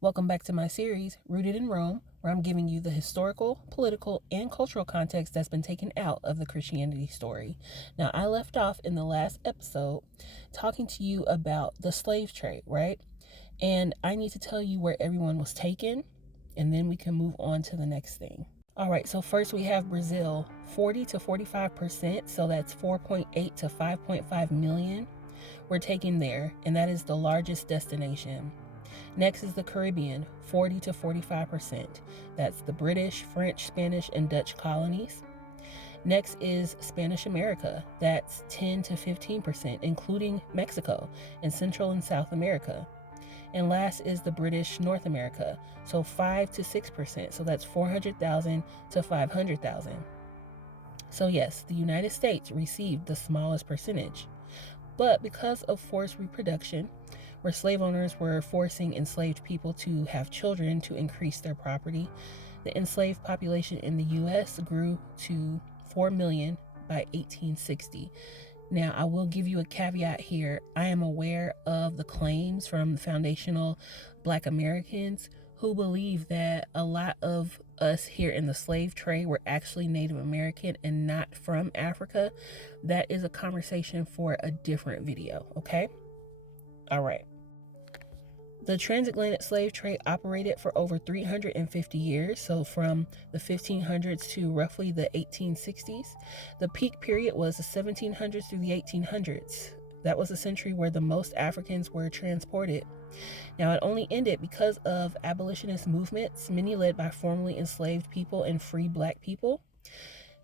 Welcome back to my series, Rooted in Rome, where I'm giving you the historical, political, and cultural context that's been taken out of the Christianity story. Now, I left off in the last episode talking to you about the slave trade, right? And I need to tell you where everyone was taken, and then we can move on to the next thing. All right, so first we have Brazil, 40 to 45%, so that's 4.8 to 5.5 million were taken there, and that is the largest destination. Next is the Caribbean, 40 to 45%. That's the British, French, Spanish, and Dutch colonies. Next is Spanish America, that's 10 to 15%, including Mexico and Central and South America. And last is the British North America, so 5 to 6%, so that's 400,000 to 500,000. So yes, the United States received the smallest percentage. But because of forced reproduction, where slave owners were forcing enslaved people to have children to increase their property, the enslaved population in the U.S. grew to 4 million by 1860. Now, I will give you a caveat here. I am aware of the claims from foundational Black Americans who believe that a lot of us here in the slave trade were actually Native American and not from Africa. That is a conversation for a different video, okay? All right. The transatlantic slave trade operated for over 350 years, so from the 1500s to roughly the 1860s. The peak period was the 1700s through the 1800s. That was a century where the most Africans were transported. Now, it only ended because of abolitionist movements, many led by formerly enslaved people and free Black people.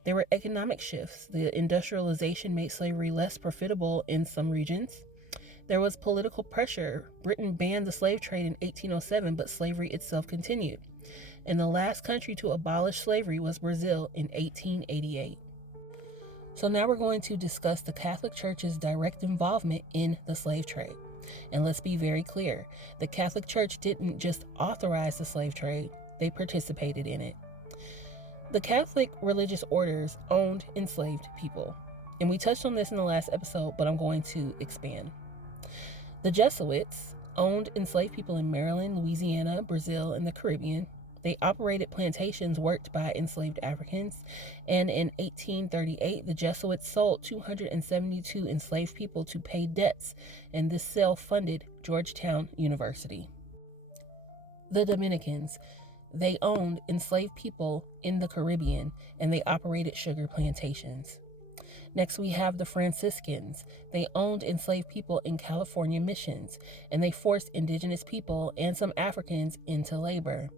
There were economic shifts. The industrialization made slavery less profitable in some regions. There was political pressure. Britain banned the slave trade in 1807, but slavery itself continued. And the last country to abolish slavery was Brazil in 1888. So now we're going to discuss the Catholic Church's direct involvement in the slave trade. And let's be very clear, the Catholic Church didn't just authorize the slave trade, they participated in it. The Catholic religious orders owned enslaved people. And we touched on this in the last episode, but I'm going to expand. The Jesuits owned enslaved people in Maryland, Louisiana, Brazil, and the Caribbean. They operated plantations worked by enslaved Africans. And in 1838, the Jesuits sold 272 enslaved people to pay debts, and this sale funded Georgetown University. The Dominicans, they owned enslaved people in the Caribbean, and they operated sugar plantations. Next, we have the Franciscans. They owned enslaved people in California missions, and they forced indigenous people and some Africans into labor.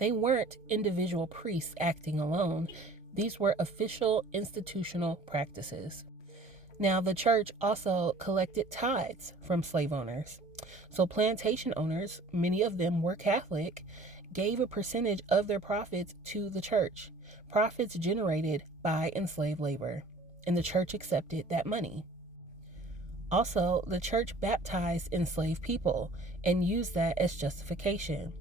They weren't individual priests acting alone. These were official institutional practices. Now, the church also collected tithes from slave owners. So plantation owners, many of them were Catholic, gave a percentage of their profits to the church, profits generated by enslaved labor, and the church accepted that money. Also, the church baptized enslaved people and used that as justification.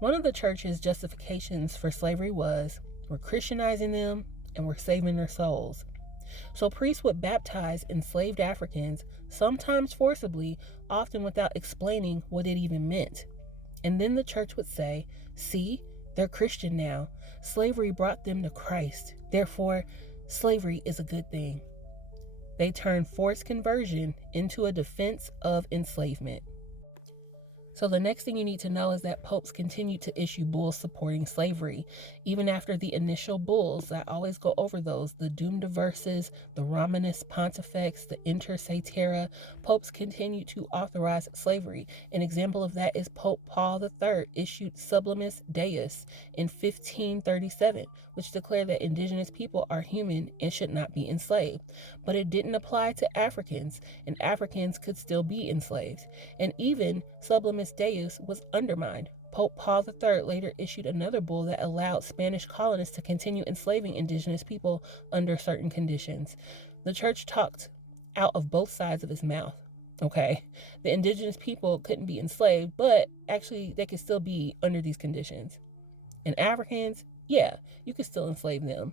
One of the church's justifications for slavery was, we're Christianizing them and we're saving their souls. So priests would baptize enslaved Africans, sometimes forcibly, often without explaining what it even meant. And then the church would say, see, they're Christian now. Slavery brought them to Christ. Therefore, slavery is a good thing. They turned forced conversion into a defense of enslavement. So the next thing you need to know is that popes continued to issue bulls supporting slavery. Even after the initial bulls, I always go over those, the Dum Diversas, the Romanus Pontifex, the Inter Se Terra, popes continued to authorize slavery. An example of that is Pope Paul III issued Sublimis Deus in 1537, which declared that indigenous people are human and should not be enslaved. But it didn't apply to Africans, and Africans could still be enslaved. And even Sublimis Deus was undermined. Pope Paul III later issued another bull that allowed Spanish colonists to continue enslaving indigenous people under certain conditions. The church talked out of both sides of his mouth. Okay, the indigenous people couldn't be enslaved, but actually they could still be under these conditions. And Africans, yeah, you could still enslave them.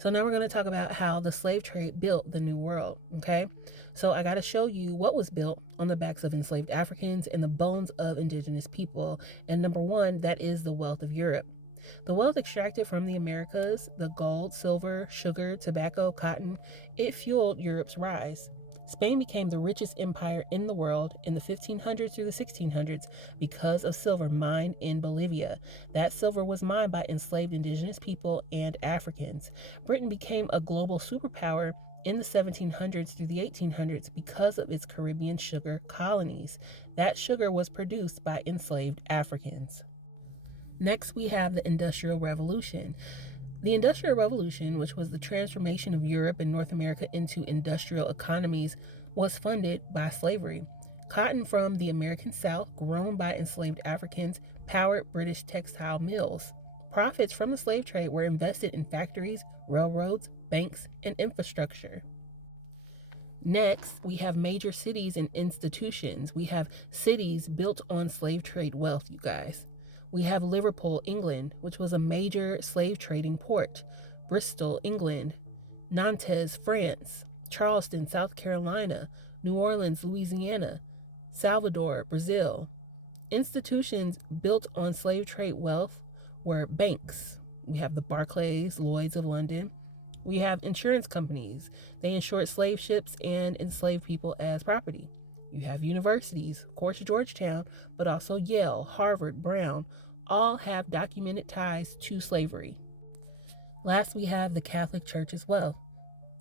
So now we're going to talk about how the slave trade built the New World, okay? So I got to show you what was built on the backs of enslaved Africans and the bones of indigenous people. And number one, that is the wealth of Europe. The wealth extracted from the Americas, the gold, silver, sugar, tobacco, cotton, it fueled Europe's rise. Spain became the richest empire in the world in the 1500s through the 1600s because of silver mined in Bolivia. That silver was mined by enslaved indigenous people and Africans. Britain became a global superpower in the 1700s through the 1800s because of its Caribbean sugar colonies. That sugar was produced by enslaved Africans. Next, we have the Industrial Revolution. The Industrial Revolution, which was the transformation of Europe and North America into industrial economies, was funded by slavery. Cotton from the American South, grown by enslaved Africans, powered British textile mills. Profits from the slave trade were invested in factories, railroads, banks, and infrastructure. Next, we have major cities and institutions. We have cities built on slave trade wealth, you guys. We have Liverpool, England, which was a major slave trading port, Bristol, England, Nantes, France, Charleston, South Carolina, New Orleans, Louisiana, Salvador, Brazil. Institutions built on slave trade wealth were banks. We have the Barclays, Lloyds of London. We have insurance companies. They insured slave ships and enslaved people as property. You have universities, of course, Georgetown, but also Yale, Harvard, Brown, all have documented ties to slavery. Last, we have the Catholic Church as well.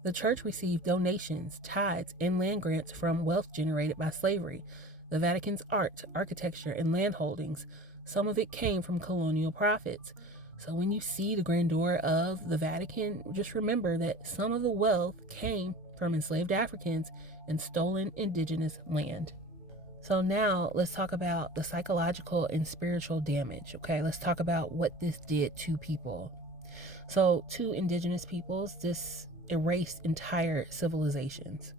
The church received donations, tithes, and land grants from wealth generated by slavery. The Vatican's art, architecture, and land holdings, some of it came from colonial profits. So when you see the grandeur of the Vatican, just remember that some of the wealth came from enslaved Africans and stolen indigenous land. So now let's talk about the psychological and spiritual damage, okay? Let's talk about what this did to people. So to indigenous peoples, this erased entire civilizations.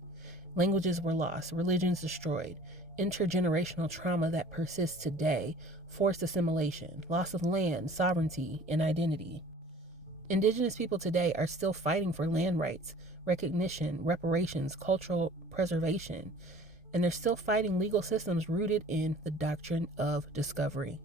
Languages were lost, religions destroyed, intergenerational trauma that persists today, forced assimilation, loss of land, sovereignty, and identity. Indigenous people today are still fighting for land rights, recognition, reparations, cultural preservation, and they're still fighting legal systems rooted in the doctrine of discovery.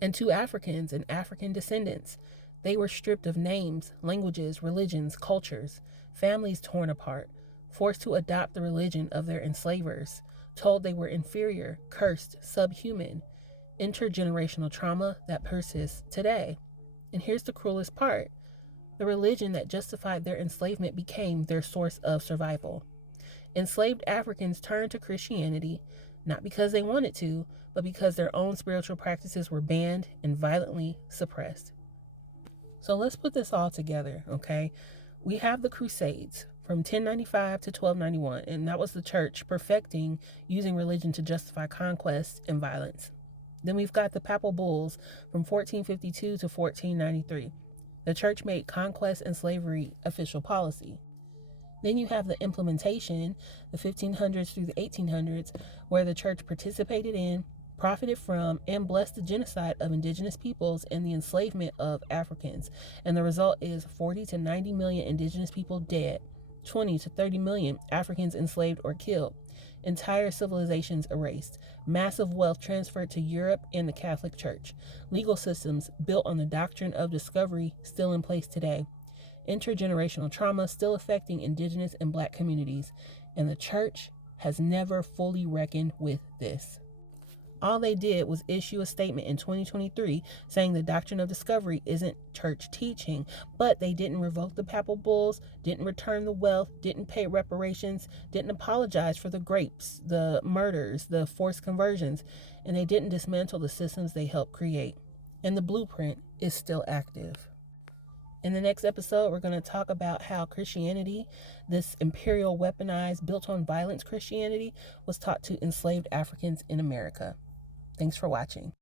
And to Africans and African descendants, they were stripped of names, languages, religions, cultures, families torn apart, forced to adopt the religion of their enslavers, told they were inferior, cursed, subhuman, intergenerational trauma that persists today. And here's the cruelest part. The religion that justified their enslavement became their source of survival. Enslaved Africans turned to Christianity, not because they wanted to, but because their own spiritual practices were banned and violently suppressed. So let's put this all together, okay? We have the Crusades from 1095 to 1291, and that was the church perfecting using religion to justify conquest and violence. Then we've got the Papal Bulls from 1452 to 1493. The church made conquest and slavery official policy. Then you have the implementation, the 1500s through the 1800s, where the church participated in, profited from, and blessed the genocide of indigenous peoples and the enslavement of Africans. And the result is 40 to 90 million indigenous people dead, 20 to 30 million Africans enslaved or killed, entire civilizations erased, massive wealth transferred to Europe and the Catholic Church, legal systems built on the doctrine of discovery still in place today, intergenerational trauma still affecting indigenous and black communities, and the church has never fully reckoned with this. All they did was issue a statement in 2023 saying the doctrine of discovery isn't church teaching, but they didn't revoke the papal bulls, didn't return the wealth, didn't pay reparations, didn't apologize for the grapes, the murders, the forced conversions, and they didn't dismantle the systems they helped create. And the blueprint is still active. In the next episode, we're going to talk about how Christianity, this imperial weaponized, built on violence Christianity, was taught to enslaved Africans in America. Thanks for watching.